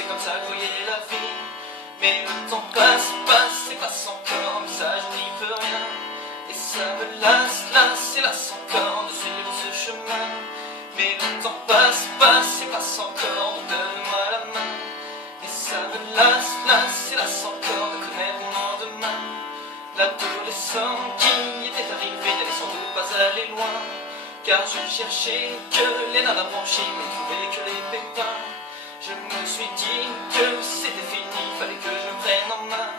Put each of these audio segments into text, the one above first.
c'est comme ça que je voyais la vie. Mais le temps passe, passe et passe encore, mais ça je n'y peux rien. Et ça me lasse, lasse et lasse encore de suivre ce chemin. Mais le temps passe, passe et passe encore, donc donne-moi la main. Et ça me lasse, lasse et lasse encore de connaître mon lendemain. L'adolescent qui était arrivé n'allait sans doute pas aller loin, car je cherchais que les nanas branchies, mais trouvais que les pépins. Je me suis dit que c'était fini, fallait que je me prenne en main,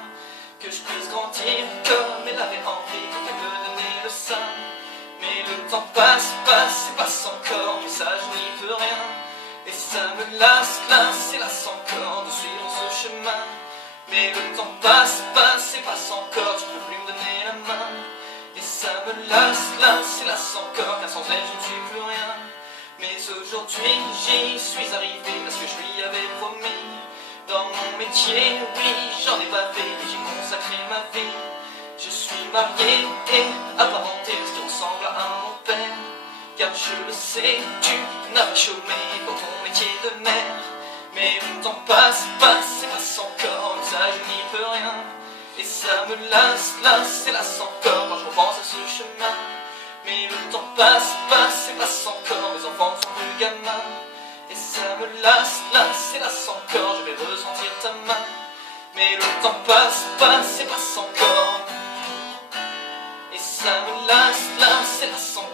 que je puisse grandir comme elle avait envie, quand elle me donnait le sein. Mais le temps passe, passe et passe encore, mais ça je n'y peux rien. Et ça me lasse, lasse et lasse encore de suivre ce chemin. Mais le temps passe, passe et passe encore, je ne peux plus me donner la main. Et ça me lasse, lasse et lasse encore, car sans elle je ne suis plus rien. Mais aujourd'hui j'y suis arrivé parce que je lui avais promis. Dans mon métier, oui, j'en ai bavé, mais j'ai consacré ma vie. Je suis marié et apparenté, ce qui ressemble à mon père. Car je le sais, tu n'as pas chômé pour ton métier de mère. Mais le temps passe, passe et passe encore, mais ça je n'y peux rien. Et ça me lasse, lasse et lasse encore quand je repense à ce chemin. Mais le temps passe, passe et passe encore, mes enfants ne sont plus gamins. Et ça me lasse, lasse et lasse encore, je vais ressentir ta main. Mais le temps passe, passe et passe encore. Et ça me lasse, lasse et lasse encore.